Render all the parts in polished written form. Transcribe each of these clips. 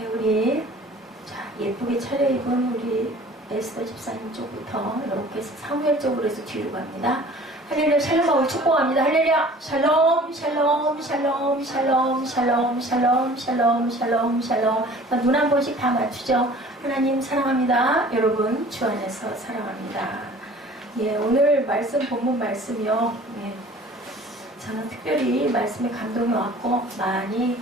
예, 우리 자 예쁘게 차려입은 우리 에스더 집사님 쪽부터 이렇게 해서 사무엘 쪽으로 해서 뒤로 갑니다. 할렐루야 샬롬하고 축복합니다. 할렐루야 샬롬 샬롬 샬롬 샬롬 샬롬 샬롬 샬롬 샬롬 샬롬. 눈 한 번씩 다 맞추죠. 하나님 사랑합니다. 여러분 주 안에서 사랑합니다. 예, 오늘 말씀 본문 말씀이요. 예, 저는 특별히 말씀에 감동이 왔고 많이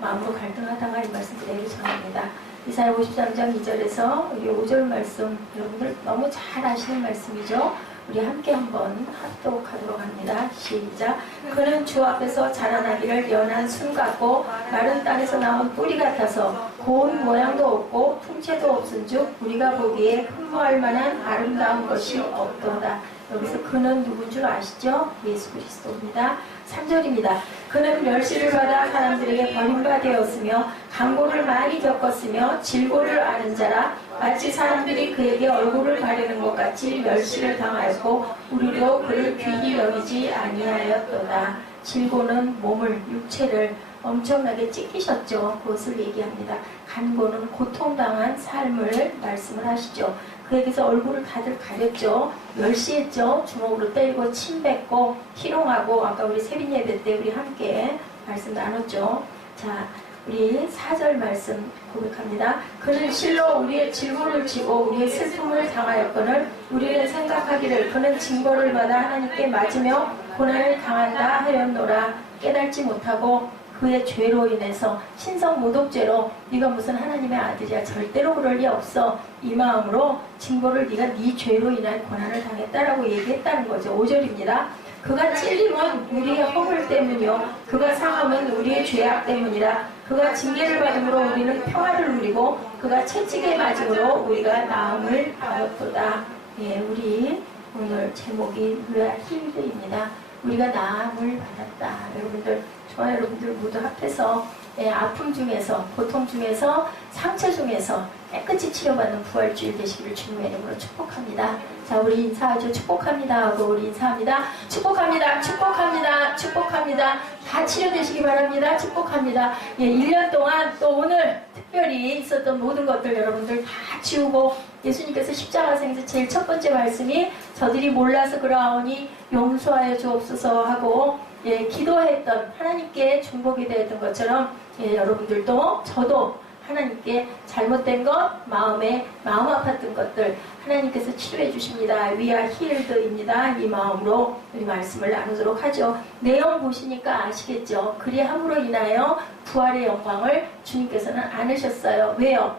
마음으로 갈등하다가 이 말씀 드리기 전합니다. 이사야 53장 2절에서 우리 5절 말씀 여러분들 너무 잘 아시는 말씀이죠. 우리 함께 한번 합독하도록 합니다. 시작. 그는 주 앞에서 자라나기를 연한 순 같고 마른 땅에서 나온 뿌리 같아서 고운 모양도 없고 풍채도 없은즉 우리가 보기에 흠모할 만한 아름다운 것이 없도다. 여기서 그는 누군 줄 아시죠? 예수 그리스도입니다. 3절입니다. 그는 멸시를 받아 사람들에게 버림받았으며 강고를 많이 겪었으며 질고를 아는 자라. 마치 사람들이 그에게 얼굴을 가리는 것 같이 멸시를 당하였고 우리도 그를 귀히 여기지 아니하였도다. 질고는 몸을 육체를 엄청나게 찢기셨죠. 그것을 얘기합니다. 간고는 고통당한 삶을 말씀을 하시죠. 그에게서 얼굴을 다들 가렸죠. 멸시했죠. 주먹으로 때리고 침뱉고 희롱하고 아까 우리 세빈 예배 때 우리 함께 말씀 나눴죠. 자, 우리 4절 말씀 고백합니다. 그는 실로 우리의 질고를 지고 우리의 슬픔을 당하였거늘 우리는 생각하기를 그는 징벌을 받아 하나님께 맞으며 고난을 당한다 하였노라. 깨닫지 못하고 그의 죄로 인해서 신성 모독죄로 네가 무슨 하나님의 아들이야 절대로 그럴 리 없어 이 마음으로 징벌을 네가 네 죄로 인한 고난을 당했다라고 얘기했다는 거죠. 5절입니다. 그가 찔림은 우리의 허물 때문이요 그가 상함은 우리의 죄악 때문이라. 그가 징계를 받음으로 우리는 평화를 누리고 그가 채찍에 맞음으로 우리가 나음을 받았도다. 예, 우리 오늘 제목이 루아 힐드입니다. 우리가 나음을 받았다. 여러분들 저와 여러분들 모두 합해서 아픔 중에서 고통 중에서 상처 중에서 깨끗이 치료받는 부활주일 되시기를 주님의 이름으로 축복합니다. 자, 우리 인사하죠. 축복합니다 하고 우리 인사합니다. 축복합니다. 축복합니다. 축복합니다. 다 치료되시기 바랍니다. 축복합니다. 예, 1년 동안 또 오늘 특별히 있었던 모든 것들 여러분들 다 지우고 예수님께서 십자가상에서 제일 첫 번째 말씀이 저들이 몰라서 그러하오니 용서하여 주옵소서 하고 예, 기도했던 하나님께 중복이 되었던 것처럼 예, 여러분들도 저도 하나님께 잘못된 것, 마음 아팠던 것들 하나님께서 치료해 주십니다. We are healed입니다. 이 마음으로 우리 말씀을 나누도록 하죠. 내용 보시니까 아시겠죠? 그리함으로 인하여 부활의 영광을 주님께서는 안으셨어요. 왜요?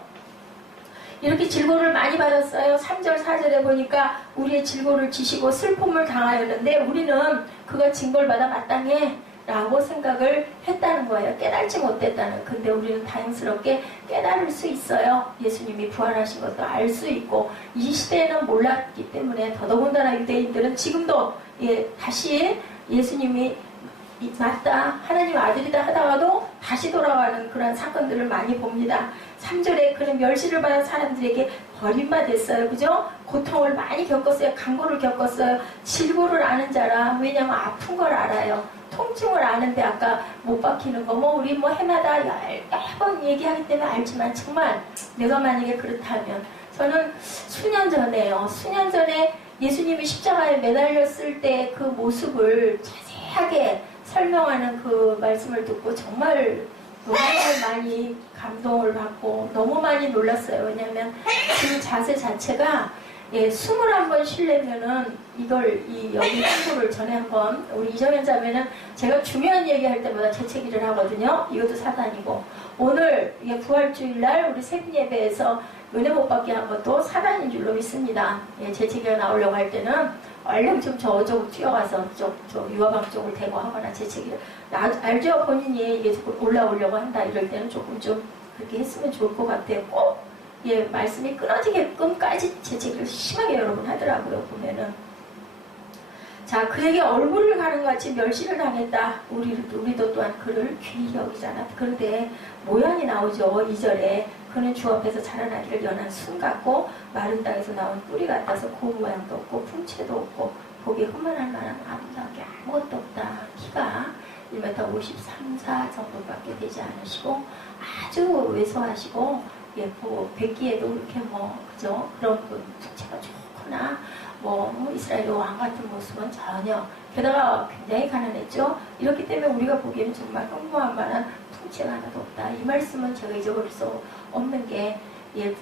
이렇게 질고를 많이 받았어요. 3절 4절에 보니까 우리의 질고를 지시고 슬픔을 당하였는데 우리는 그가 징벌받아 마땅해 라고 생각을 했다는 거예요. 깨달지 못했다는. 근데 우리는 다행스럽게 깨달을 수 있어요. 예수님이 부활하신 것도 알 수 있고 이 시대에는 몰랐기 때문에 더더군다나 유대인들은 지금도 다시 예수님이 맞다 하나님 아들이다 하다가도 다시 돌아가는 그런 사건들을 많이 봅니다. 3절에 그는 멸시를 받은 사람들에게 버림받았어요. 그죠? 고통을 많이 겪었어요. 강고를 겪었어요. 질고를 아는 자라. 왜냐면 아픈 걸 알아요. 통증을 아는데 아까 못 박히는 거 우리 해마다 여러 번 얘기하기 때문에 알지만 정말 내가 만약에 그렇다면 저는 수년 전에 예수님이 십자가에 매달렸을 때 그 모습을 자세하게 설명하는 그 말씀을 듣고 정말 너무 많이 감동을 받고 너무 많이 놀랐어요. 왜냐하면 그 자세 자체가 숨을 한번 쉬려면은 여기 친구를 전에 한번 우리 이정현 자매는 제가 중요한 얘기할 때마다 재채기를 하거든요. 이것도 사단이고 오늘 부활주일날 우리 세빈 예배에서 은혜 못 받게 한 것도 사단인 줄로 믿습니다. 재채기가 나오려고 할 때는 얼른 좀 저쪽으로 뛰어가서 저 유아방 쪽을 대고 하거나 재채기를 알죠? 본인이 이게 올라오려고 한다 이럴 때는 조금 좀 그렇게 했으면 좋을 것 같아요. 꼭 말씀이 끊어지게끔까지 재채기를 심하게 여러분 하더라고요. 보면은 자, 그에게 얼굴을 가는 것 같이 멸시를 당했다. 우리도 또한 그를 귀히 여기잖아. 그런데 모양이 나오죠. 2절에 그는 주 앞에서 자라나기를 연한 순 같고 마른 땅에서 나온 뿌리 같아서 고운 모양도 없고 풍채도 없고 보기에 흠만할 만한 아름다운 게 아무것도 없다. 키가 1m 53, 4 정도밖에 되지 않으시고 아주 왜소하시고 예쁘고 뵙기에도 이렇게 뭐 그죠? 그런 분 수치가 좋거나 뭐 이스라엘 왕 같은 모습은 전혀, 게다가 굉장히 가난했죠. 이렇기 때문에 우리가 보기에는 정말 흥부할 만한 풍채가 하나도 없다. 이 말씀은 제가 잊어버릴 수 없는 게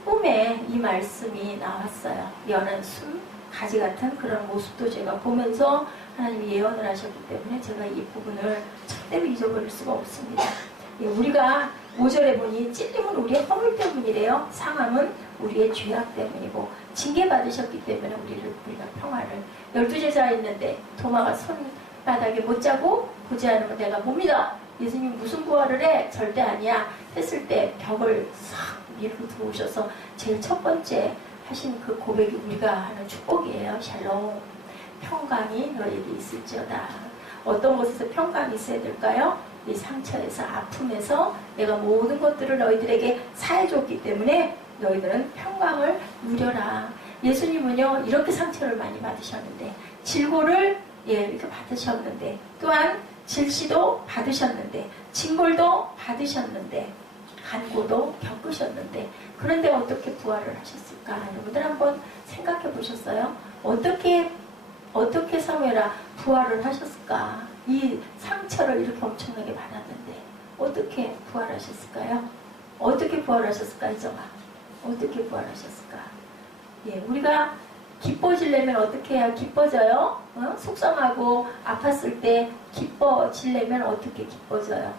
꿈에 이 말씀이 나왔어요. 연한 숨, 가지 같은 그런 모습도 제가 보면서 하나님이 예언을 하셨기 때문에 제가 이 부분을 절대로 잊어버릴 수가 없습니다. 우리가 5절에 보니 찔림은 우리의 허물 때문이래요. 상함은 우리의 죄악 때문이고 징계받으셨기 때문에 우리가 평화를. 12제자 있는데 도마가 손바닥에 못 자고 보지 않으면 내가 못 믿어. 예수님 무슨 부활을 해? 절대 아니야. 했을 때 벽을 싹 밀고 들어오셔서 제일 첫 번째 하신 그 고백이 우리가 하는 축복이에요. 샬롬. 평강이 너에게 있을지어다. 어떤 곳에서 평강이 있어야 될까요? 이 상처에서, 아픔에서 내가 모든 것들을 너희들에게 사해줬기 때문에 너희들은 평강을 누려라. 예수님은요 이렇게 상처를 많이 받으셨는데, 질고를 이렇게 받으셨는데, 또한 질시도 받으셨는데, 징벌도 받으셨는데, 간고도 겪으셨는데, 그런데 어떻게 부활을 하셨을까? 여러분들 한번 생각해 보셨어요? 어떻게 사무엘아 부활을 하셨을까? 이 상처를 이렇게 엄청나게 받았는데 어떻게 부활하셨을까요? 어떻게 부활하셨을까? 이정아, 어떻게 부활하셨을까? 우리가 기뻐지려면 어떻게 해야 기뻐져요? 속상하고 아팠을 때 기뻐지려면 어떻게 기뻐져요?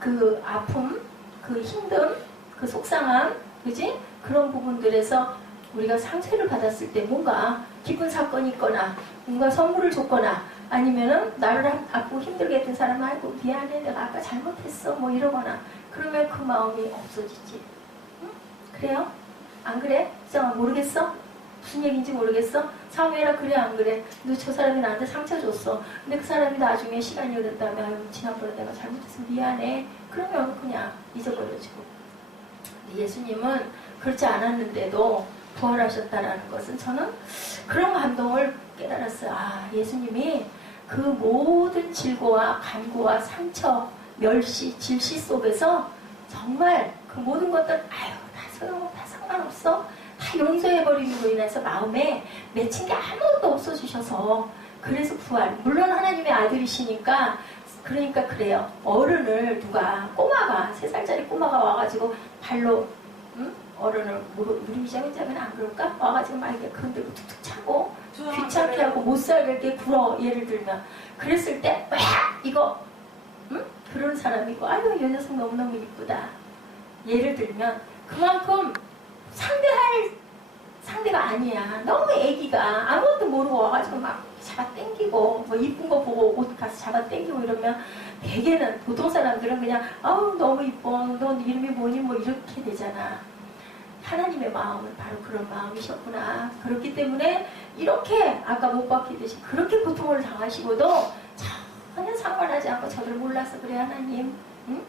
그 아픔, 그 힘듦, 그 속상함, 그지? 그런 부분들에서 우리가 상처를 받았을 때 뭔가 기쁜 사건이 있거나 뭔가 선물을 줬거나 아니면은 나를 아프고 힘들게 했던 사람은 아이고 미안해 내가 아까 잘못했어 뭐 이러거나 그러면 그 마음이 없어지지. 응? 그래요? 안 그래? 진짜 모르겠어? 무슨 얘기인지 모르겠어? 사무엘아 그래 안 그래? 너 저 사람이 나한테 상처 줬어. 근데 그 사람이 나중에 시간이 흐른다면 아유 지난번에 내가 잘못해서 미안해. 그러면 그냥 잊어버려지고. 예수님은 그렇지 않았는데도 부활하셨다라는 것은 저는 그런 감동을 깨달았어요. 아, 예수님이 그 모든 질고와 간고와 상처, 멸시, 질시 속에서 정말 그 모든 것들 아유 다 상관없어. 다 용서해버림으로 인해서 마음에 맺힌 게 아무것도 없어지셔서 그래서 부활. 물론 하나님의 아들이시니까 그러니까 그래요. 어른을 누가 꼬마가 3살짜리 꼬마가 와가지고 발로 어른을 누리자면 안 그럴까? 와가지고 막 이렇게 건들고 툭툭 차고 귀찮게 하고 못 살게 굴어. 예를 들면 그랬을 때 막 이거 그런 사람이고 아유 이 녀석 너무너무 이쁘다. 예를 들면 그만큼 상대가 아니야. 너무 애기가 아무것도 모르고 와가지고 막 잡아 당기고 뭐 이쁜 거 보고 옷 가서 잡아 당기고 이러면 대개는 보통 사람들은 그냥 아우 너무 이뻐 넌 이름이 뭐니 뭐 이렇게 되잖아. 하나님의 마음은 바로 그런 마음이셨구나. 그렇기 때문에 이렇게 아까 못 박히듯이 그렇게 고통을 당하시고도 전혀 상관하지 않고 저를 몰라서 그래 하나님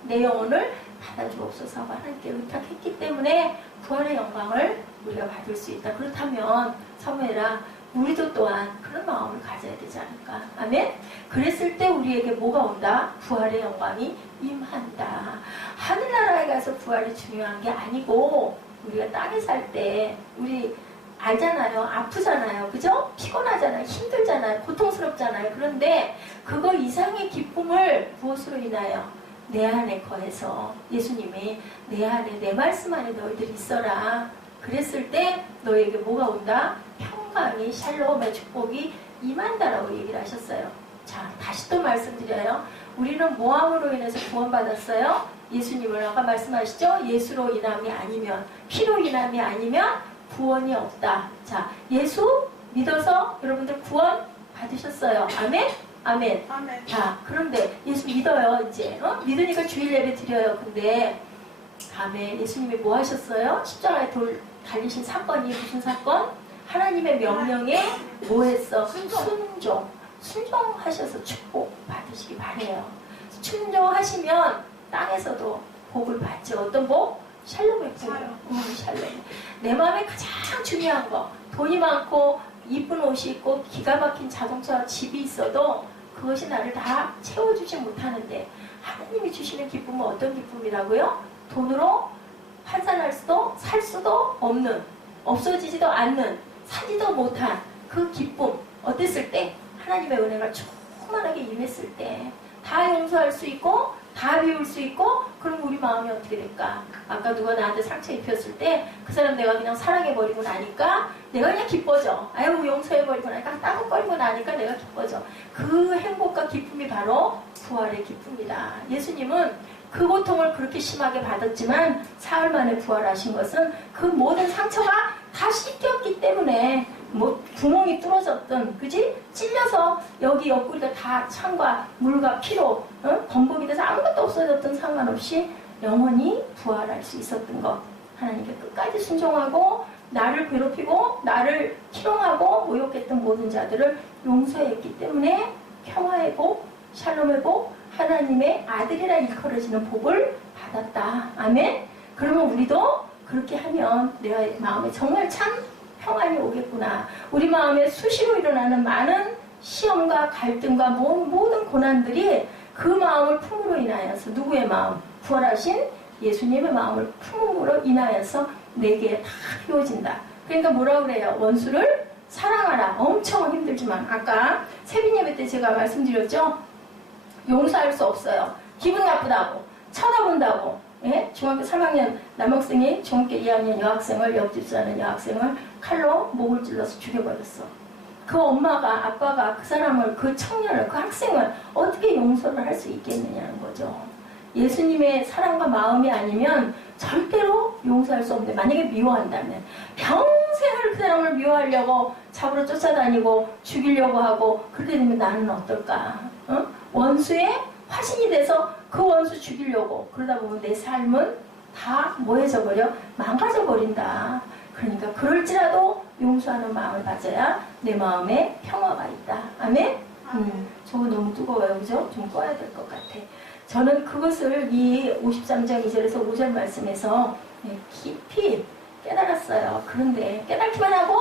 내 영혼을 받아주옵소서 하고 하나님께 의탁했기 때문에 부활의 영광을 우리가 받을 수 있다. 그렇다면 사무엘아 우리도 또한 그런 마음을 가져야 되지 않을까. 아멘. 그랬을 때 우리에게 뭐가 온다? 부활의 영광이 임한다. 하늘나라에 가서 부활이 중요한 게 아니고 우리가 땅에 살 때 우리 알잖아요. 아프잖아요. 그죠? 피곤하잖아요. 힘들잖아요. 고통스럽잖아요. 그런데 그거 이상의 기쁨을 무엇으로 인하여? 내 안에 거해서 예수님이 내 안에 내 말씀 안에 너희들이 있어라. 그랬을 때 너에게 뭐가 온다? 평강이 샬롬의 축복이 임한다라고 얘기를 하셨어요. 자, 다시 또 말씀드려요. 우리는 뭐함으로 인해서 구원받았어요? 예수님을 아까 말씀하시죠? 예수로 인함이 아니면 피로 인함이 아니면 구원이 없다. 자, 예수 믿어서 여러분들 구원 받으셨어요. 아멘? 아멘. 아멘. 자, 그런데 예수 믿어요. 이제 믿으니까 주일 예배 드려요. 근데 다음에 예수님이 뭐 하셨어요? 십자가에 달리신 사건이 무슨 사건? 하나님의 명령에 뭐 했어? 순종하셔서 축복 받으시기 바래요. 순종하시면 땅에서도 복을 받죠. 어떤 복? 샬롬의 복. 샬롬. 내 마음에 가장 중요한 거. 돈이 많고 이쁜 옷이 있고 기가 막힌 자동차와 집이 있어도 그것이 나를 다 채워주지 못하는데 하나님이 주시는 기쁨은 어떤 기쁨이라고요? 돈으로 환산할 수도 살 수도 없는, 없어지지도 않는, 사지도 못한 그 기쁨. 어땠을 때? 하나님의 은혜가 충만하게 임했을 때 다 용서할 수 있고 다 비울 수 있고, 그럼 우리 마음이 어떻게 될까? 아까 누가 나한테 상처 입혔을 때 그 사람 내가 그냥 사랑해버리고 나니까 내가 그냥 기뻐져. 아유, 용서해버리고 나니까 따뜻거리고 나니까 내가 기뻐져. 그 행복과 기쁨이 바로 부활의 기쁨이다. 예수님은 그 고통을 그렇게 심하게 받았지만 사흘 만에 부활하신 것은 그 모든 상처가 다 씻겼기 때문에, 뭐 구멍이 뚫어졌던, 그지? 찔려서 여기 옆구리가 다 창과 물과 피로 범벅이 돼서 아무것도 없어졌던 상관없이 영원히 부활할 수 있었던 것. 하나님께 끝까지 순종하고 나를 괴롭히고 나를 희롱하고 모욕했던 모든 자들을 용서했기 때문에 평화의 복, 샬롬의 복, 하나님의 아들이라 일컬어지는 복을 받았다. 아멘. 그러면 우리도 그렇게 하면 내 마음에 정말 참 평안이 오겠구나. 우리 마음에 수시로 일어나는 많은 시험과 갈등과 모든 고난들이 그 마음을 품음으로 인하여서, 누구의 마음? 부활하신 예수님의 마음을 품음으로 인하여서 내게 다 비워진다. 그러니까 뭐라 그래요? 원수를 사랑하라. 엄청 힘들지만, 아까 세빈 예배 때 제가 말씀드렸죠? 용서할 수 없어요. 기분 나쁘다고, 쳐다본다고. 예? 중학교 3학년 남학생이 중학교 2학년 여학생을, 옆집 사는 여학생을 칼로 목을 찔러서 죽여버렸어. 그 엄마가, 아빠가 그 사람을, 그 청년을, 그 학생을 어떻게 용서를 할 수 있겠느냐는 거죠. 예수님의 사랑과 마음이 아니면 절대로 용서할 수 없는데, 만약에 미워한다면 평생을 그 사람을 미워하려고 잡으러 쫓아다니고 죽이려고 하고 그렇게 되면 나는 어떨까? 원수의 화신이 돼서 그 원수 죽이려고 그러다 보면 내 삶은 다 뭐해져 버려? 망가져 버린다. 그러니까 그럴지라도 용서하는 마음을 가져야 내 마음에 평화가 있다. 아멘? 저거 너무 뜨거워요. 그죠? 좀 꺼야 될 것 같아. 저는 그것을 이 53장 2절에서 5절 말씀에서 깊이 깨달았어요. 그런데 깨닫기만 하고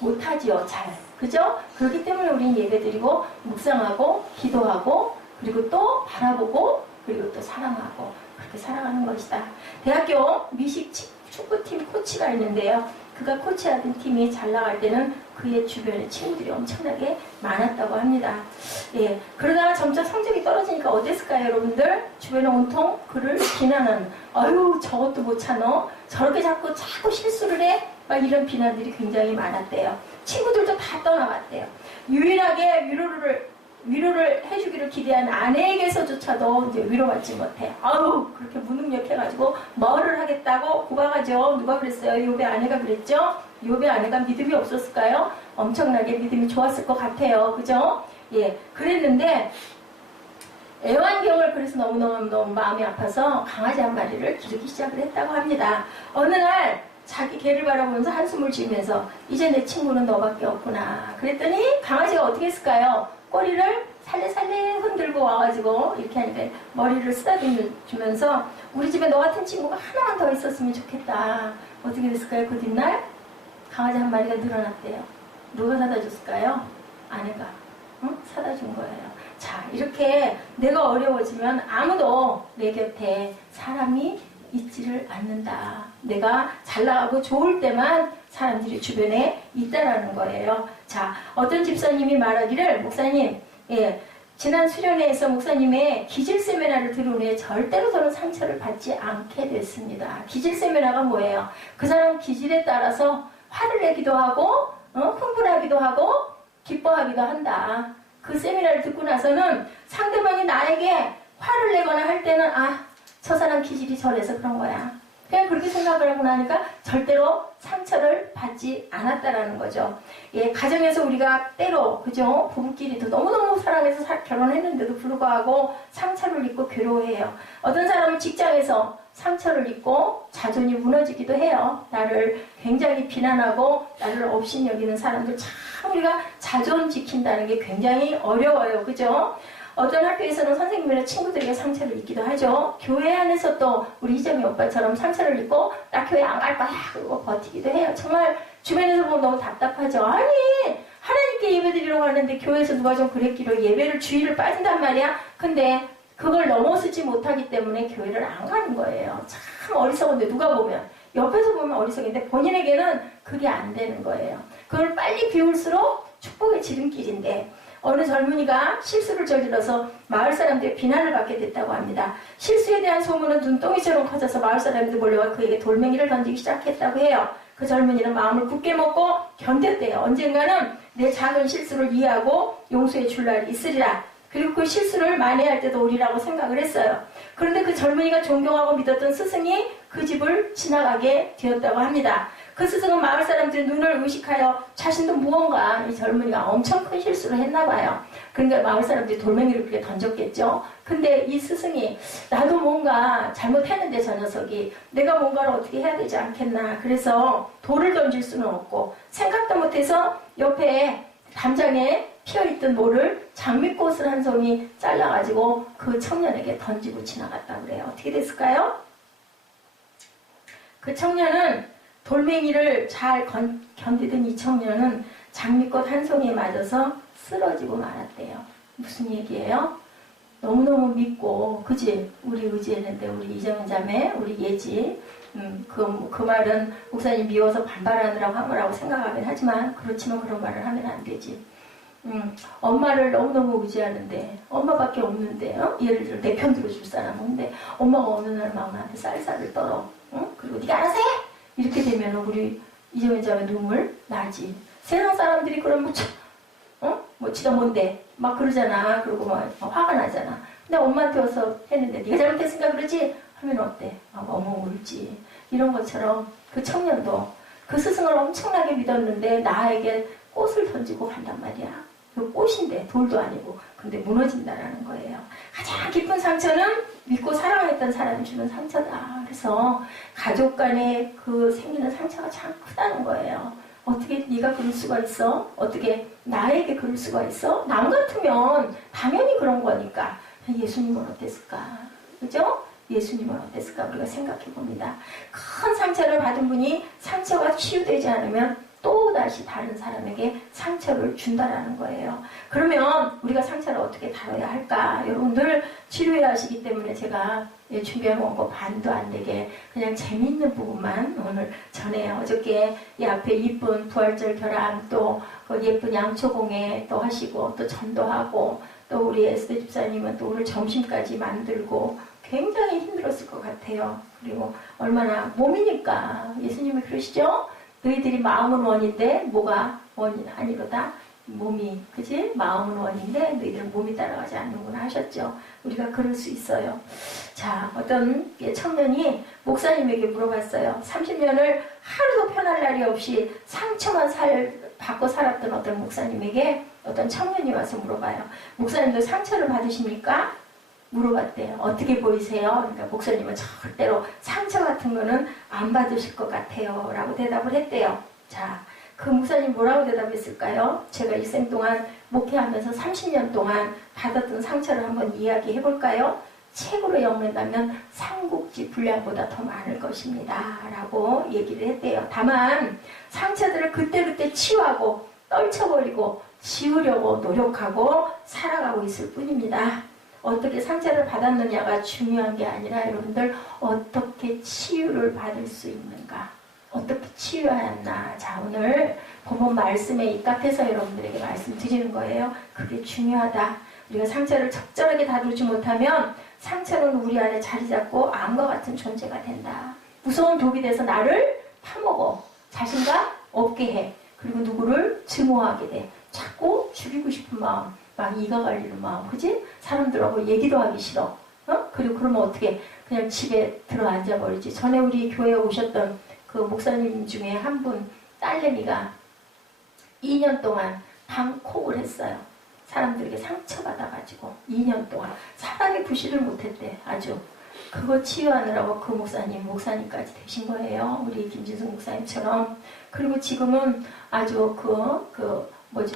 못하지요. 잘. 그죠? 그렇기 때문에 우리는 예배드리고 묵상하고 기도하고 그리고 또 바라보고 그리고 또 사랑하고 그렇게 살아가는 것이다. 대학교 미식 축구팀 코치가 있는데요. 그가 코치하던 팀이 잘 나갈 때는 그의 주변에 친구들이 엄청나게 많았다고 합니다. 예, 그러다가 점차 성적이 떨어지니까 어땠을까요, 여러분들? 주변에 온통 그를 비난하는, 아유, 저것도 못 차너? 저렇게 자꾸 실수를 해? 막 이런 비난들이 굉장히 많았대요. 친구들도 다 떠나갔대요. 유일하게 위로를 해주기를 기대한 아내에게서조차도 이제 위로받지 못해. 아우, 그렇게 무능력해가지고 뭐를 하겠다고 구박하죠. 누가 그랬어요? 욥의 아내가 그랬죠? 욥의 아내가 믿음이 없었을까요? 엄청나게 믿음이 좋았을 것 같아요. 그죠? 예, 그랬는데 애완경을 그래서 너무 마음이 아파서 강아지 한 마리를 기르기 시작을 했다고 합니다. 어느 날 자기 개를 바라보면서 한숨을 쉬면서 이제 내 친구는 너밖에 없구나. 그랬더니 강아지가 어떻게 했을까요? 꼬리를 살레살레 흔들고 와가지고 이렇게 하니까 머리를 쓰다듬으면서 우리 집에 너 같은 친구가 하나만 더 있었으면 좋겠다. 어떻게 됐을까요? 그 뒷날 강아지 한 마리가 늘어났대요. 누가 사다 줬을까요? 아내가 사다 준 거예요. 자, 이렇게 내가 어려워지면 아무도 내 곁에 사람이 있지를 않는다. 내가 잘 나가고 좋을 때만 사람들이 주변에 있다라는 거예요. 자, 어떤 집사님이 말하기를, 목사님, 예, 지난 수련회에서 목사님의 기질 세미나를 들은 후에 절대로 저는 상처를 받지 않게 됐습니다. 기질 세미나가 뭐예요? 그 사람 기질에 따라서 화를 내기도 하고 흥분하기도 하고 기뻐하기도 한다. 그 세미나를 듣고 나서는 상대방이 나에게 화를 내거나 할 때는 저 사람 기질이 저래서 그런 거야. 그냥 그렇게 생각을 하고 나니까 절대로 상처를 받지 않았다라는 거죠. 예, 가정에서 우리가 때로, 그죠? 부부끼리도 너무너무 사랑해서 결혼했는데도 불구하고 상처를 입고 괴로워해요. 어떤 사람은 직장에서 상처를 입고 자존이 무너지기도 해요. 나를 굉장히 비난하고 나를 업신여기는 사람들 참 우리가 자존 지킨다는 게 굉장히 어려워요. 그죠? 어떤 학교에서는 선생님이나 친구들에게 상처를 입기도 하죠. 교회 안에서 또 우리 이정희 오빠처럼 상처를 입고 나 교회 안 갈 거야 그러고 버티기도 해요. 정말 주변에서 보면 너무 답답하죠. 아니 하나님께 예배드리려고 하는데 교회에서 누가 좀 그랬기로 예배를 주일을 빠진단 말이야. 근데 그걸 넘어서지 못하기 때문에 교회를 안 가는 거예요. 참 어리석은데 누가 보면 옆에서 보면 어리석인데 본인에게는 그게 안 되는 거예요. 그걸 빨리 비울수록 축복의 지름길인데 어느 젊은이가 실수를 저질러서 마을 사람들의 비난을 받게 됐다고 합니다. 실수에 대한 소문은 눈덩이처럼 커져서 마을 사람들이 몰려와 그에게 돌멩이를 던지기 시작했다고 해요. 그 젊은이는 마음을 굳게 먹고 견뎠대요. 언젠가는 내 작은 실수를 이해하고 용서해 줄 날이 있으리라. 그리고 그 실수를 만회할 때도 오리라고 생각을 했어요. 그런데 그 젊은이가 존경하고 믿었던 스승이 그 집을 지나가게 되었다고 합니다. 그 스승은 마을 사람들의 눈을 의식하여 자신도 무언가 이 젊은이가 엄청 큰 실수를 했나 봐요. 그러니까 마을 사람들이 돌멩이를 그렇게 던졌겠죠. 근데 이 스승이 나도 뭔가 잘못했는데 저 녀석이 내가 뭔가를 어떻게 해야 되지 않겠나. 그래서 돌을 던질 수는 없고 생각도 못해서 옆에 담장에 피어있던 모를 장미꽃을 한 송이 잘라가지고 그 청년에게 던지고 지나갔다고 그래요. 어떻게 됐을까요? 그 청년은 돌멩이를 잘 견디던 이 청년은 장미꽃 한 송이에 맞아서 쓰러지고 말았대요. 무슨 얘기예요? 너무너무 믿고 그지? 우리 의지했는데 우리 이정은 자매, 우리 예지 그 말은 목사님 미워서 반발하느라고 한 거라고 생각하긴 하지만 그렇지만 그런 말을 하면 안 되지. 엄마를 너무너무 의지하는데 엄마밖에 없는데 예를 들어 내 편 들어줄 사람 없는데 엄마가 어느 날 막 나한테 쌀쌀을 떨어. 그리고 네가 알아서 해! 이렇게 되면 우리 이정은 자매 눈물 나지. 세상 사람들이 그러면 뭐 지가 뭔데 막 그러잖아. 그리고 막 화가 나잖아. 근데 엄마한테 와서 했는데 네가 잘못했으니까 그러지? 하면 어때? 엉엉 울지. 이런 것처럼 그 청년도 그 스승을 엄청나게 믿었는데 나에게 꽃을 던지고 간단 말이야. 그 꽃인데 돌도 아니고 근데 무너진다라는 거예요. 가장 깊은 상처는 믿고 사랑했던 사람이 주는 상처다. 그래서 가족 간에 그 생기는 상처가 참 크다는 거예요. 어떻게 네가 그럴 수가 있어? 어떻게 나에게 그럴 수가 있어? 남 같으면 당연히 그런 거니까. 예수님은 어땠을까? 그죠? 예수님은 어땠을까? 우리가 생각해 봅니다. 큰 상처를 받은 분이 상처가 치유되지 않으면 또다시 다른 사람에게 상처를 준다라는 거예요. 그러면 우리가 상처를 어떻게 다뤄야 할까? 여러분들 치료해야 하시기 때문에 제가 준비해놓은 거 반도 안 되게 그냥 재미있는 부분만 오늘 전해요. 어저께 이 앞에 이쁜 부활절 결함 또 그 예쁜 양초공예 또 하시고 또 전도하고 또 우리 에스더 집사님은 또 오늘 점심까지 만들고 굉장히 힘들었을 것 같아요. 그리고 얼마나 몸이니까 예수님이 그러시죠? 너희들이 마음은 원인데 뭐가 원인 아니로다. 몸이 그지? 마음은 원인데 너희들은 몸이 따라가지 않는구나 하셨죠. 우리가 그럴 수 있어요. 자, 어떤 청년이 목사님에게 물어봤어요. 30년을 하루도 편할 날이 없이 상처만 받고 살았던 어떤 목사님에게 어떤 청년이 와서 물어봐요. 목사님도 상처를 받으십니까? 물어봤대요. 어떻게 보이세요? 그러니까 목사님은 절대로 상처 같은 거는 안 받으실 것 같아요. 라고 대답을 했대요. 자, 그 목사님 뭐라고 대답했을까요? 제가 일생 동안 목회하면서 30년 동안 받았던 상처를 한번 이야기해 볼까요? 책으로 엮는다면 삼국지 분량보다 더 많을 것입니다. 라고 얘기를 했대요. 다만 상처들을 그때그때 치유하고 떨쳐버리고 지우려고 노력하고 살아가고 있을 뿐입니다. 어떻게 상처를 받았느냐가 중요한 게 아니라 여러분들 어떻게 치유를 받을 수 있는가, 어떻게 치유하였나. 자, 오늘 본문 말씀에 입각해서 여러분들에게 말씀드리는 거예요. 그게 중요하다. 우리가 상처를 적절하게 다루지 못하면 상처는 우리 안에 자리 잡고 암과 같은 존재가 된다. 무서운 독이 돼서 나를 파먹어 자신감 없게 해. 그리고 누구를 증오하게 돼. 자꾸 죽이고 싶은 마음, 막 이가 갈리는 마음, 그지? 사람들하고 얘기도 하기 싫어. 그리고 그러면 어떻게 그냥 집에 들어 앉아버리지. 전에 우리 교회에 오셨던 그 목사님 중에 한 분 딸내미가 2년 동안 방콕을 했어요. 사람들에게 상처받아가지고 2년 동안 사람이 부시를 못했대. 아주 그거 치유하느라고 그 목사님까지 되신 거예요. 우리 김진숙 목사님처럼. 그리고 지금은 아주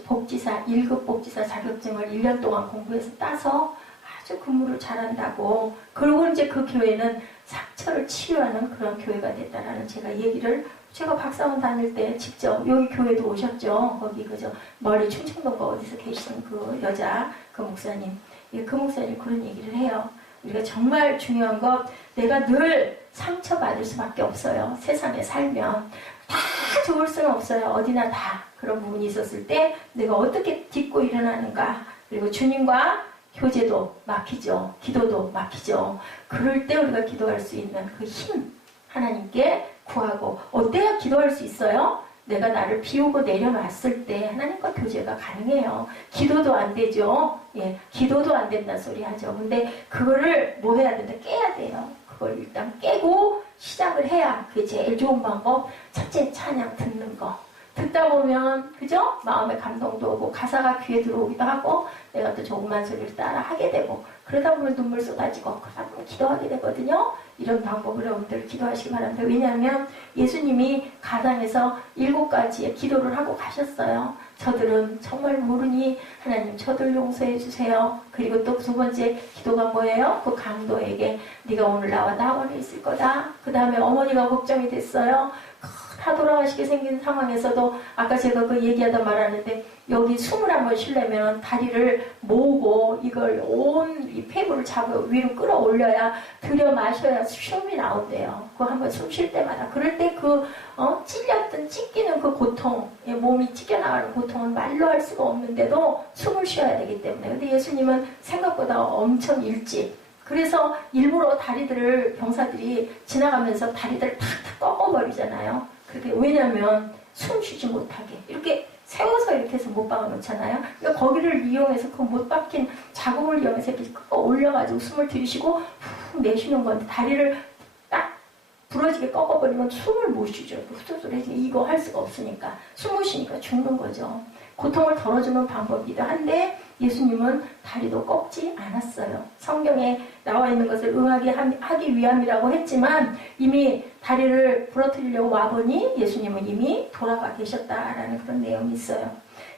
복지사 1급 복지사 자격증을 1년 동안 공부해서 따서 아주 근무를 잘한다고. 그리고 이제 그 교회는 상처를 치유하는 그런 교회가 됐다라는 제가 얘기를 제가 박사원 다닐 때 직접 여기 교회도 오셨죠. 거기 그저 머리 충청도가 어디서 계시는 그 여자 그 목사님. 예, 그 목사님 그런 얘기를 해요. 우리가 정말 중요한 것 내가 늘 상처받을 수밖에 없어요. 세상에 살면 다 좋을 수는 없어요. 어디나 다 그런 부분이 있었을 때 내가 어떻게 딛고 일어나는가. 그리고 주님과 교제도 막히죠. 기도도 막히죠. 그럴 때 우리가 기도할 수 있는 그 힘 하나님께 구하고 어때야 기도할 수 있어요? 내가 나를 비우고 내려놨을 때 하나님과 교제가 가능해요. 기도도 안 되죠. 예, 기도도 안 된다 소리 하죠. 근데 그거를 뭐 해야 된다? 깨야 돼요. 그걸 일단 깨고 시작을 해야 그게 제일 좋은 방법. 첫째 찬양 듣는 거. 듣다 보면 그죠? 마음의 감동도 오고 가사가 귀에 들어오기도 하고 내가 또 조그만 소리를 따라 하게 되고 그러다 보면 눈물 쏟아지고 그러다 보면 기도하게 되거든요. 이런 방법으로 여러분들 기도하시기 바랍니다. 왜냐하면 예수님이 가당에서 7가지의 기도를 하고 가셨어요. 저들은 정말 모르니 하나님 저들 용서해 주세요. 그리고 또 2번째 기도가 뭐예요? 그 강도에게 네가 오늘 나와 낙원에 있을 거다. 그 다음에 어머니가 걱정이 됐어요. 다 돌아가시게 생긴 상황에서도 아까 제가 그 얘기하다 말하는데 여기 숨을 한번 쉬려면 다리를 모으고 이걸 온 이 폐부를 잡아 위로 끌어올려야 들여 마셔야 숨이 나온대요. 그거 한번 숨 쉴 때마다. 그럴 때 찔렸던 찢기는 그 고통, 몸이 찢겨나가는 고통은 말로 할 수가 없는데도 숨을 쉬어야 되기 때문에. 근데 예수님은 생각보다 엄청 일찍 그래서 일부러 다리들을 병사들이 지나가면서 다리들을 탁탁 꺾어버리잖아요. 그게 왜냐면 숨 쉬지 못하게 이렇게 세워서 이렇게 해서 못 박아 놓잖아요. 그러니까 거기를 이용해서 그 못 박힌 자국을 이용해서 이렇게 올려가지고 숨을 들이쉬고 후 내쉬는 건데 다리를 딱 부러지게 꺾어버리면 숨을 못 쉬죠. 후두둑해지게 이거 할 수가 없으니까 숨 못 쉬니까 죽는 거죠. 고통을 덜어주는 방법이기도 한데 예수님은 다리도 꺾지 않았어요. 성경에 나와 있는 것을 응하게 하기 위함이라고 했지만 이미 다리를 부러뜨리려고 와보니 예수님은 이미 돌아가 계셨다라는 그런 내용이 있어요.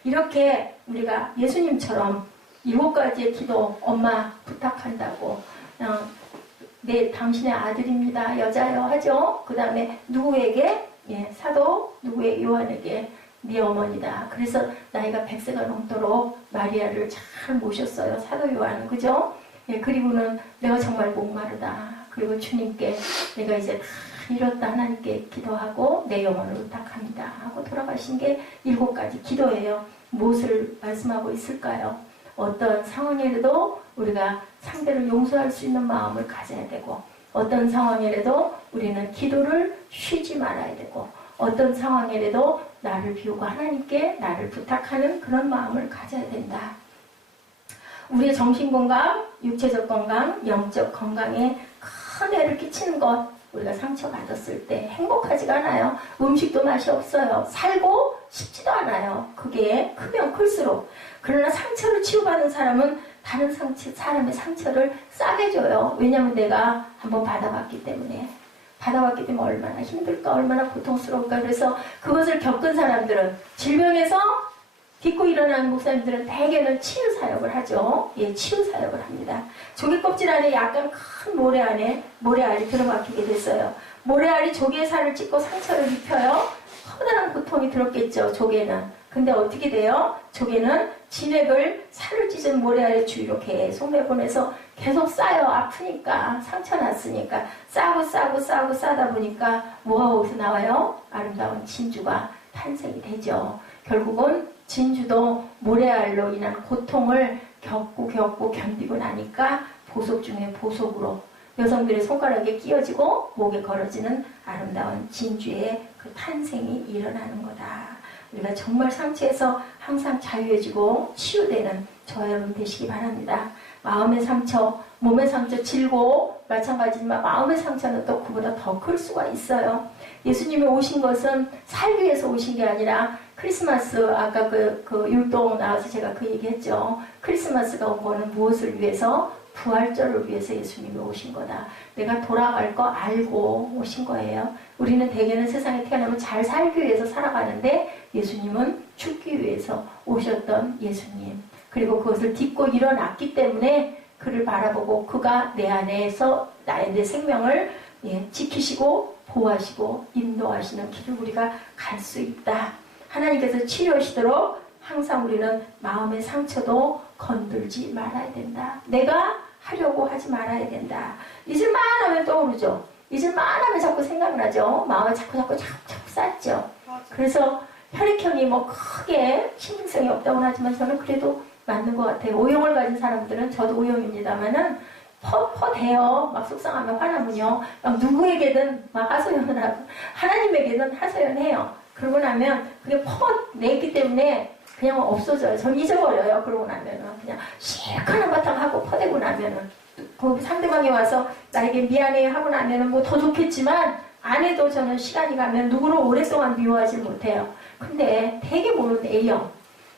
이렇게 우리가 예수님처럼 7가지의 기도 엄마 부탁한다고 당신의 아들입니다. 여자요 하죠. 그 다음에 누구에게? 사도 누구의 요한에게 네 어머니다. 그래서 나이가 100세가 넘도록 마리아를 잘 모셨어요. 사도 요한은. 그죠? 그리고는 내가 정말 목마르다. 그리고 주님께 내가 이제 다 이뤘다 하나님께 기도하고 내 영혼을 부탁합니다. 하고 돌아가신 게 7가지 기도예요. 무엇을 말씀하고 있을까요? 어떤 상황에라도 우리가 상대를 용서할 수 있는 마음을 가져야 되고 어떤 상황에라도 우리는 기도를 쉬지 말아야 되고 어떤 상황에라도 나를 비우고 하나님께 나를 부탁하는 그런 마음을 가져야 된다. 우리의 정신건강, 육체적 건강, 영적 건강에 큰 해를 끼치는 것 우리가 상처받았을 때 행복하지가 않아요. 음식도 맛이 없어요. 살고 싶지도 않아요. 그게 크면 클수록. 그러나 상처를 치유받은 사람은 다른 사람의 상처를 싸게 줘요. 왜냐하면 내가 한번 받아봤기 때문에. 받아왔기 때문에 얼마나 힘들까 얼마나 고통스러울까. 그래서 그것을 겪은 사람들은 질병에서 딛고 일어나는 목사님들은 대개는 치유 사역을 하죠. 치유 사역을 합니다. 조개 껍질 안에 약간 큰 모래알이 들어박히게 됐어요. 모래알이 조개의 살을 찢고 상처를 입혀요. 커다란 고통이 들었겠죠. 조개는. 근데 어떻게 돼요? 조개는 진액을 살을 찢은 모래알의 주위로 계속 내보내서 계속 싸요. 아프니까 상처 났으니까 싸고 싸다 보니까 뭐가 거기서 나와요? 아름다운 진주가 탄생이 되죠. 결국은 진주도 모래알로 인한 고통을 겪고 견디고 나니까 보석 중에 보석으로 여성들의 손가락에 끼어지고 목에 걸어지는 아름다운 진주의 그 탄생이 일어나는 거다. 우리가 정말 상처에서 항상 자유해지고 치유되는 저와 여러분 되시기 바랍니다. 마음의 상처, 몸의 상처 질고 마찬가지지만 마음의 상처는 또 그보다 더 클 수가 있어요. 예수님이 오신 것은 살기 위해서 오신 게 아니라 크리스마스 아까 그 율동 나와서 제가 그 얘기했죠. 크리스마스가 온 거는 무엇을 위해서? 부활절을 위해서 예수님이 오신 거다. 내가 돌아갈 거 알고 오신 거예요. 우리는 대개는 세상에 태어나면 잘 살기 위해서 살아가는데 예수님은 죽기 위해서 오셨던 예수님. 그리고 그것을 딛고 일어났기 때문에 그를 바라보고 그가 내 안에서 내 생명을 지키시고 보호하시고 인도하시는 길을 우리가 갈 수 있다. 하나님께서 치료하시도록 항상 우리는 마음의 상처도 건들지 말아야 된다. 내가 하려고 하지 말아야 된다. 잊을만 하면 떠오르죠. 잊을만 하면 자꾸 생각나죠. 마음을 자꾸 쌓죠. 그래서 혈액형이 뭐 크게 신빙성이 없다고 하지만 저는 그래도 맞는 것 같아요. O형을 가진 사람들은, 저도 O형입니다만은 퍼대요. 막 속상하면 화나면요. 막 누구에게든 막 하소연을 하고 하나님에게는 하소연해요. 그러고 나면 그게 퍼냈기 때문에 그냥 없어져요. 전 잊어버려요. 그러고 나면은 그냥 실컷 한바탕 하고 퍼대고 나면은 그 상대방이 와서 나에게 미안해 하고 나면은 뭐 더 좋겠지만 안 해도 저는 시간이 가면 누구를 오랫동안 미워하지 못해요. 근데 되게 보면 A형,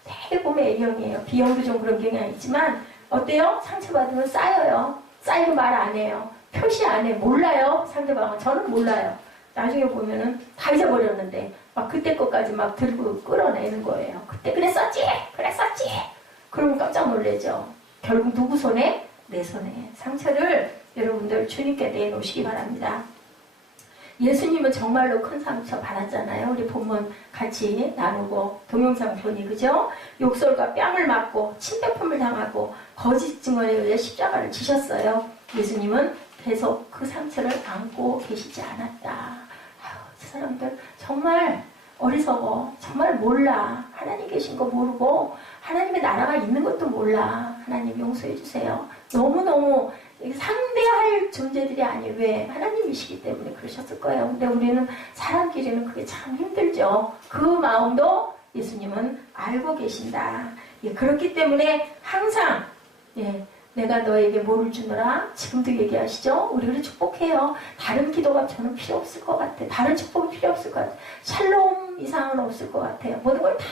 되게 보면 A형이에요. B형도 좀 그런 경향이 있지만 어때요? 상처받으면 쌓여요. 쌓이고 말 안 해요. 표시 안 해. 몰라요. 상대방은. 저는 몰라요. 나중에 보면은 다 잊어버렸는데 막 그때 것까지 막 들고 끌어내는 거예요. 그때 그랬었지? 그러면 깜짝 놀라죠. 결국 누구 손에? 내 손에. 상처를 여러분들 주님께 내놓으시기 바랍니다. 예수님은 정말로 큰 상처 받았잖아요. 우리 본문 같이 나누고 동영상 보니 그죠? 욕설과 뺨을 맞고 침뱉음을 당하고 거짓 증언에 의해 십자가를 지셨어요. 예수님은 계속 그 상처를 안고 계시지 않았다. 아유, 저 사람들 정말 어리석어. 정말 몰라. 하나님 계신 거 모르고 하나님의 나라가 있는 것도 몰라. 하나님 용서해 주세요. 너무너무 상대할 존재들이 아니에요. 왜? 하나님이시기 때문에 그러셨을 거예요. 근데 우리는 사람끼리는 그게 참 힘들죠. 그 마음도 예수님은 알고 계신다. 그렇기 때문에 항상 내가 너에게 뭐를 주노라 지금도 얘기하시죠. 우리를 축복해요. 다른 기도가 저는 필요 없을 것 같아. 다른 축복이 필요 없을 것 같아. 샬롬 이상은 없을 것 같아요. 모든 걸 다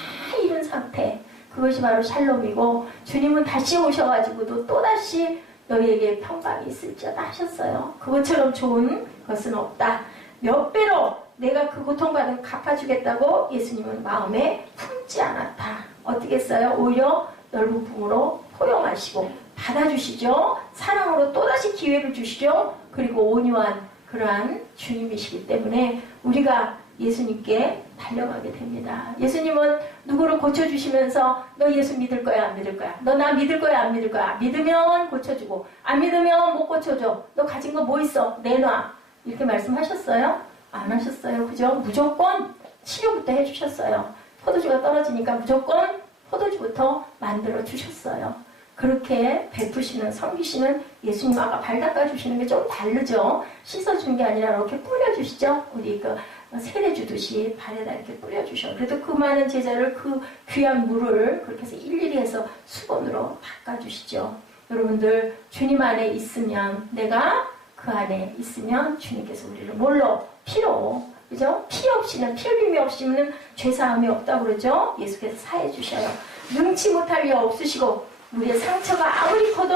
잃은 상태. 그것이 바로 샬롬이고 주님은 다시 오셔가지고도 또다시 너희에게 평강이 있을지어다 하셨어요. 그것처럼 좋은 것은 없다. 몇 배로 내가 그 고통받은 갚아주겠다고 예수님은 마음에 품지 않았다. 어떻게 했어요? 오히려 넓은 품으로 포용하시고 받아주시죠. 사랑으로 또다시 기회를 주시죠. 그리고 온유한 그러한 주님이시기 때문에 우리가 예수님께 달려가게 됩니다. 예수님은 누구를 고쳐주시면서 너 예수 믿을 거야 안 믿을 거야? 너 나 믿을 거야 안 믿을 거야? 믿으면 고쳐주고 안 믿으면 못 고쳐줘. 너 가진 거 뭐 있어? 내놔. 이렇게 말씀하셨어요? 안 하셨어요. 그죠? 무조건 치료부터 해주셨어요. 포도주가 떨어지니까 무조건 포도주부터 만들어 주셨어요. 그렇게 베푸시는 섬기시는 예수님 아까 발 닦아주시는 게 좀 다르죠. 씻어주는 게 아니라 이렇게 뿌려주시죠. 우리 그 세례 주듯이 발에다 이렇게 뿌려주셔. 그래도 그 많은 제자를 그 귀한 물을 그렇게 해서 일일이 해서 수건으로 닦아주시죠. 여러분들 주님 안에 있으면 내가 그 안에 있으면 주님께서 우리를 뭘로? 피로. 그죠? 피 없이는 피 흘림이 없이는 죄사함이 없다고 그러죠. 예수께서 사해 주셔요. 능치 못할 리 없으시고 우리의 상처가 아무리 커도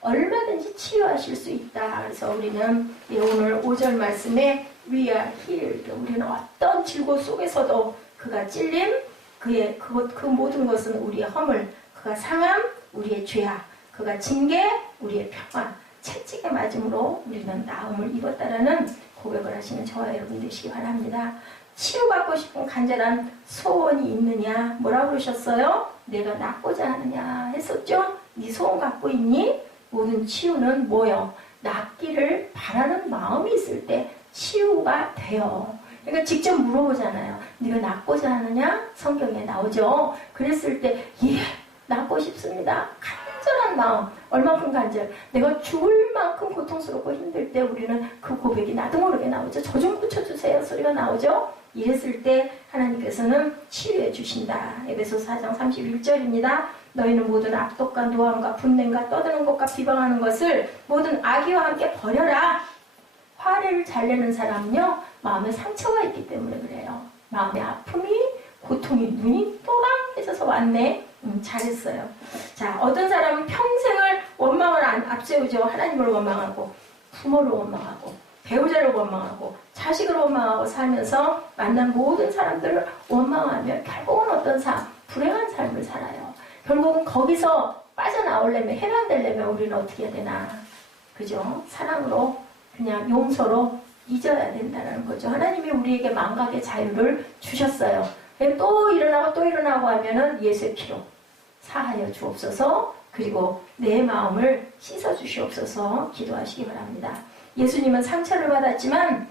얼마든지 치유하실 수 있다. 그래서 우리는 오늘 5절 말씀에 We are healed. 우리는 어떤 질고 속에서도 그가 찔림, 그 모든 것은 우리의 허물, 그가 상함, 우리의 죄악, 그가 징계, 우리의 평안, 채찍에 맞음으로 우리는 나음을 입었다라는 고백을 하시는 저와 여러분 되시기 바랍니다. 치유받고 싶은 간절한 소원이 있느냐? 뭐라고 그러셨어요? 내가 낫고자 하느냐 했었죠? 네 소원 갖고 있니? 모든 치유는 뭐요? 낫기를 바라는 마음이 있을 때 치유가 돼요. 그러니까 직접 물어보잖아요. 네가 낫고자 하느냐? 성경에 나오죠. 그랬을 때 낫고 싶습니다. 간절한 마음. 얼만큼 간절? 내가 죽을 만큼 고통스럽고 힘들 때 우리는 그 고백이 나도 모르게 나오죠. 저 좀 고쳐주세요 소리가 나오죠. 이랬을 때 하나님께서는 치유해 주신다. 에베소서 4장 31절입니다. 너희는 모든 악독과 노함과 분냄과 떠드는 것과 비방하는 것을 모든 악의와 함께 버려라. 화를 잘 내는 사람은요 마음에 상처가 있기 때문에 그래요. 마음의 아픔이 고통이 눈이 또랑해져서 왔네. 잘했어요. 자, 어떤 사람은 평생을 원망을 앞세우죠. 하나님을 원망하고 부모를 원망하고 배우자를 원망하고 자식을 원망하고 살면서 만난 모든 사람들을 원망하며 결국은 어떤 삶, 불행한 삶을 살아요. 결국은 거기서 빠져나오려면, 해방되려면 우리는 어떻게 해야 되나? 그죠? 사랑으로, 그냥 용서로 잊어야 된다는 거죠. 하나님이 우리에게 망각의 자유를 주셨어요. 또 일어나고 또 일어나고 하면은 예수의 피로 사하여 주옵소서. 그리고 내 마음을 씻어 주시옵소서 기도하시기 바랍니다. 예수님은 상처를 받았지만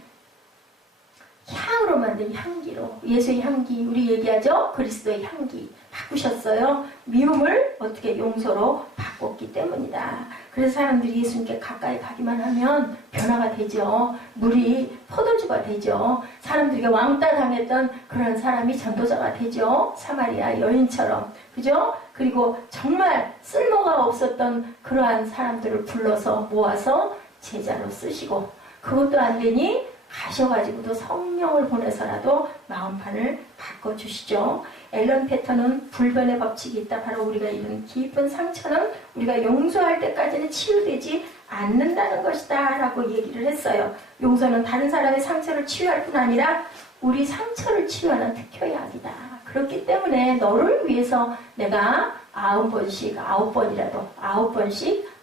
향으로 만든 향기로, 예수의 향기, 우리 얘기하죠? 그리스도의 향기 바꾸셨어요. 미움을 어떻게 용서로 바꿨기 때문이다. 그래서 사람들이 예수님께 가까이 가기만 하면 변화가 되죠. 물이 포도주가 되죠. 사람들에게 왕따 당했던 그런 사람이 전도자가 되죠. 사마리아 여인처럼. 그죠? 그리고 정말 쓸모가 없었던 그러한 사람들을 불러서 모아서 제자로 쓰시고, 그것도 안 되니 가셔가지고도 성령을 보내서라도 마음판을 바꿔주시죠. 앨런 패턴은 불변의 법칙이 있다. 바로 우리가 입은 깊은 상처는 우리가 용서할 때까지는 치유되지 않는다는 것이다 라고 얘기를 했어요. 용서는 다른 사람의 상처를 치유할 뿐 아니라 우리 상처를 치유하는 특효약이다. 그렇기 때문에 너를 위해서 내가 9번씩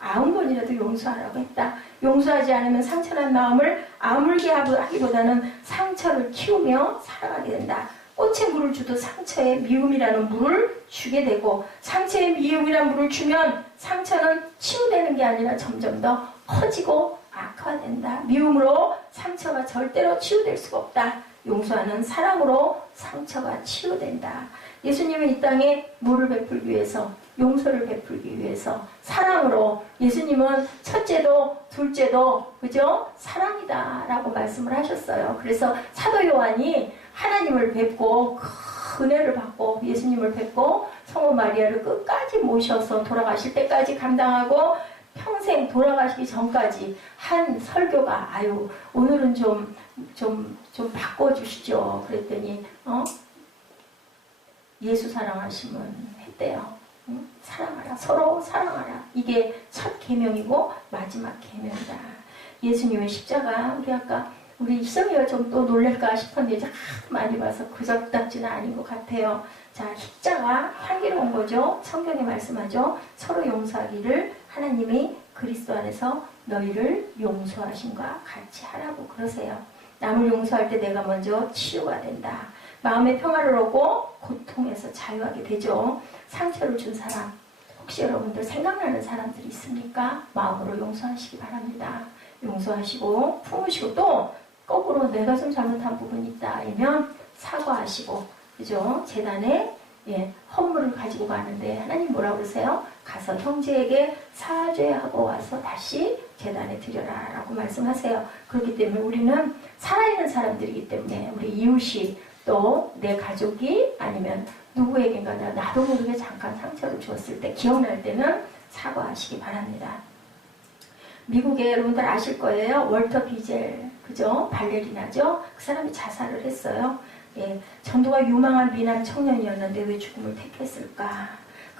9번이라도 용서하라고 했다. 용서하지 않으면 상처난 마음을 아물게 하기보다는 상처를 키우며 살아가게 된다. 꽃에 물을 주도 상처에 미움이라는 물을 주게 되고, 상처에 미움이라는 물을 주면 상처는 치유되는 게 아니라 점점 더 커지고 악화된다. 미움으로 상처가 절대로 치유될 수가 없다. 용서하는 사랑으로 상처가 치유된다. 예수님은 이 땅에 물을 베풀기 위해서, 용서를 베풀기 위해서 사랑으로, 예수님은 첫째도 둘째도 그죠? 사랑이다 라고 말씀을 하셨어요. 그래서 사도 요한이 하나님을 뵙고 그 은혜를 받고 예수님을 뵙고 성모 마리아를 끝까지 모셔서 돌아가실 때까지 감당하고 평생 돌아가시기 전까지 한 설교가, 아유 오늘은 좀 바꿔주시죠. 그랬더니 예수 사랑하시면 했대요. 사랑하라, 서로 사랑하라. 이게 첫 계명이고 마지막 계명이다. 예수님의 십자가, 우리 희성이가 좀 또 놀랄까 싶었는데 많이 봐서 그저답지는 아닌 것 같아요. 자, 십자가 향기로운 거죠. 성경에 말씀하죠. 서로 용서하기를 하나님이 그리스도 안에서 너희를 용서하신과 같이 하라고 그러세요. 남을 용서할 때 내가 먼저 치유가 된다. 마음의 평화를 얻고 고통에서 자유하게 되죠. 상처를 준 사람, 혹시 여러분들 생각나는 사람들이 있습니까? 마음으로 용서하시기 바랍니다. 용서하시고 품으시고, 또 거꾸로 내가 좀 잘못한 부분이 있다 아니면 사과하시고, 그죠? 재단에 헌물을 가지고 가는데 하나님 뭐라고 그러세요? 가서 형제에게 사죄하고 와서 다시 재단에 드려라 라고 말씀하세요. 그렇기 때문에 우리는 살아있는 사람들이기 때문에 우리 이웃이, 또 내 가족이, 아니면 누구에겐가 나도 모르게 잠깐 상처를 주었을 때, 기억날 때는 사과하시기 바랍니다. 미국에 여러분들 아실 거예요. 월터 비젤, 그죠? 발레리나죠? 그 사람이 자살을 했어요. 전도가 유망한 미남 청년이었는데 왜 죽음을 택했을까?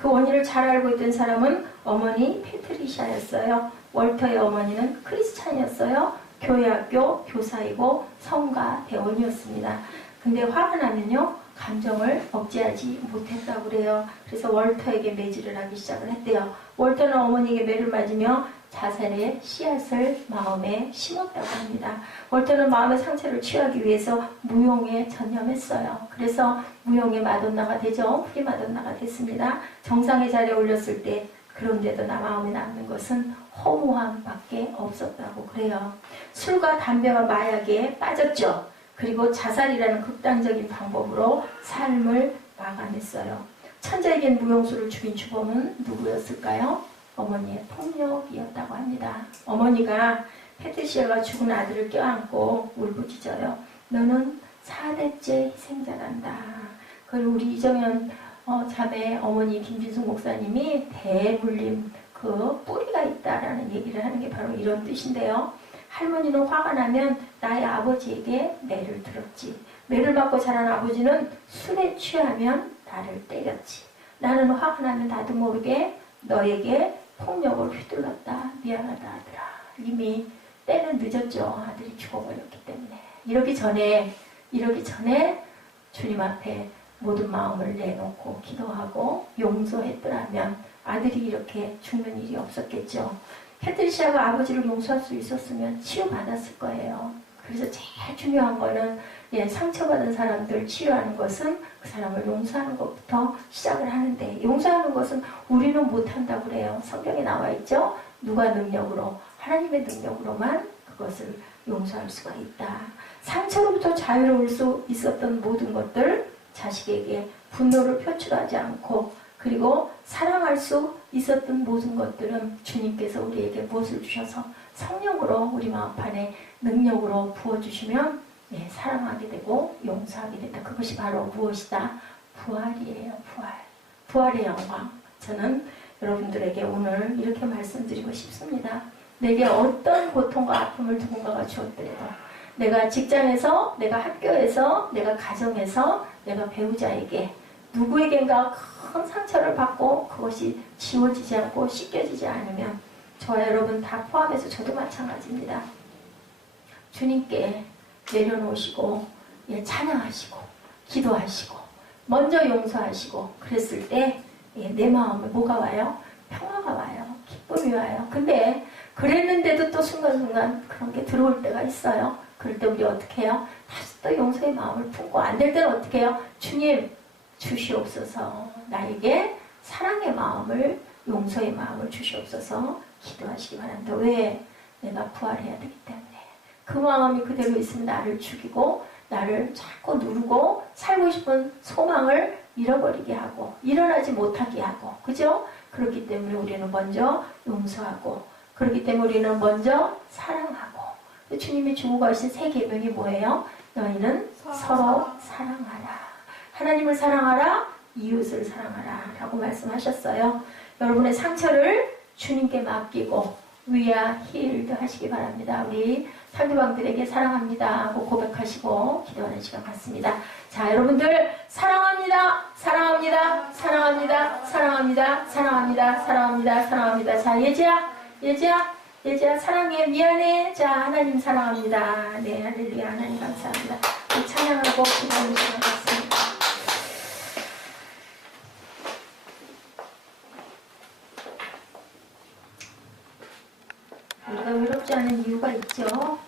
그 원인을 잘 알고 있던 사람은 어머니 패트리샤였어요. 월터의 어머니는 크리스찬이었어요. 교회학교 교사이고 성가 대원이었습니다. 근데 화가 나면요, 감정을 억제하지 못했다고 그래요. 그래서 월터에게 매질을 하기 시작을 했대요. 월터는 어머니에게 매를 맞으며 자살의 씨앗을 마음에 심었다고 합니다. 월터는 마음의 상처를 치유하기 위해서 무용에 전념했어요. 그래서 무용의 마돈나가 되죠. 프리마돈나가 됐습니다. 정상의 자리에 올렸을 때, 그런데도 마음에 남는 것은 허무함밖에 없었다고 그래요. 술과 담배와 마약에 빠졌죠. 그리고 자살이라는 극단적인 방법으로 삶을 마감했어요. 천자에겐 무용수를 죽인 주범은 누구였을까요? 어머니의 폭력이었다고 합니다. 어머니가 패트리시아가 죽은 아들을 껴안고 울부짖어요. 너는 4대째 희생자란다. 그리고 우리 이정현 자매 어머니 김진숙 목사님이 대물림 그 뿌리가 있다라는 얘기를 하는 게 바로 이런 뜻인데요. 할머니는 화가 나면 나의 아버지에게 매를 들었지. 매를 맞고 자란 아버지는 술에 취하면 나를 때렸지. 나는 화가 나면 나도 모르게 너에게 폭력을 휘둘렀다. 미안하다 아들아. 이미 때는 늦었죠. 아들이 죽어버렸기 때문에. 이러기 전에 주님 앞에 모든 마음을 내놓고 기도하고 용서했더라면 아들이 이렇게 죽는 일이 없었겠죠. 패트리시아가 아버지를 용서할 수 있었으면 치유받았을 거예요. 그래서 제일 중요한 거는 상처받은 사람들 치유하는 것은 그 사람을 용서하는 것부터 시작을 하는데, 용서하는 것은 우리는 못한다고 그래요. 성경에 나와 있죠. 누가 능력으로? 하나님의 능력으로만 그것을 용서할 수가 있다. 상처로부터 자유로울 수 있었던 모든 것들, 자식에게 분노를 표출하지 않고 그리고 사랑할 수 있었던 모든 것들은 주님께서 우리에게 무엇을 주셔서 성령으로 우리 마음판에 능력으로 부어주시면 사랑하게 되고 용서하게 된다. 그것이 바로 무엇이다? 부활이에요. 부활. 부활의 영광. 저는 여러분들에게 오늘 이렇게 말씀드리고 싶습니다. 내게 어떤 고통과 아픔을 누군가가 주었더라도, 내가 직장에서, 내가 학교에서, 내가 가정에서, 내가 배우자에게 누구에겐가 큰 상처를 받고 그것이 지워지지 않고 씻겨지지 않으면 저와 여러분 다 포함해서 저도 마찬가지입니다. 주님께 내려놓으시고 찬양하시고 기도하시고 먼저 용서하시고 그랬을 때 내 마음에 뭐가 와요? 평화가 와요. 기쁨이 와요. 근데 그랬는데도 또 순간순간 그런 게 들어올 때가 있어요. 그럴 때 우리 어떻게 해요? 다시 또 용서의 마음을 품고, 안 될 때는 어떻게 해요? 주님 주시옵소서, 나에게 사랑의 마음을, 용서의 마음을 주시옵소서 기도하시기 바랍니다. 왜? 내가 부활해야 되기 때문에. 그 마음이 그대로 있으면 나를 죽이고 나를 자꾸 누르고 살고 싶은 소망을 잃어버리게 하고 일어나지 못하게 하고, 그죠? 그렇기 때문에 우리는 먼저 용서하고, 그렇기 때문에 우리는 먼저 사랑하고. 주님이 주고 가신 세 계명이 뭐예요? 너희는 서로 사랑하라. 하나님을 사랑하라, 이웃을 사랑하라 라고 말씀하셨어요. 여러분의 상처를 주님께 맡기고 We are healed 하시기 바랍니다. 우리 상대방들에게 사랑합니다 하고 고백하시고 기도하는 시간 갖습니다. 자, 여러분들 사랑합니다. 사랑합니다. 사랑합니다. 사랑합니다. 사랑합니다. 사랑합니다. 사랑합니다. 자, 예지야 사랑해. 미안해. 자, 하나님 사랑합니다. 네, 할렐루야. 하나님 감사합니다. 찬양하고 기도하는 시간 갖습니다. 우리가 외롭지 않은 이유가 있죠.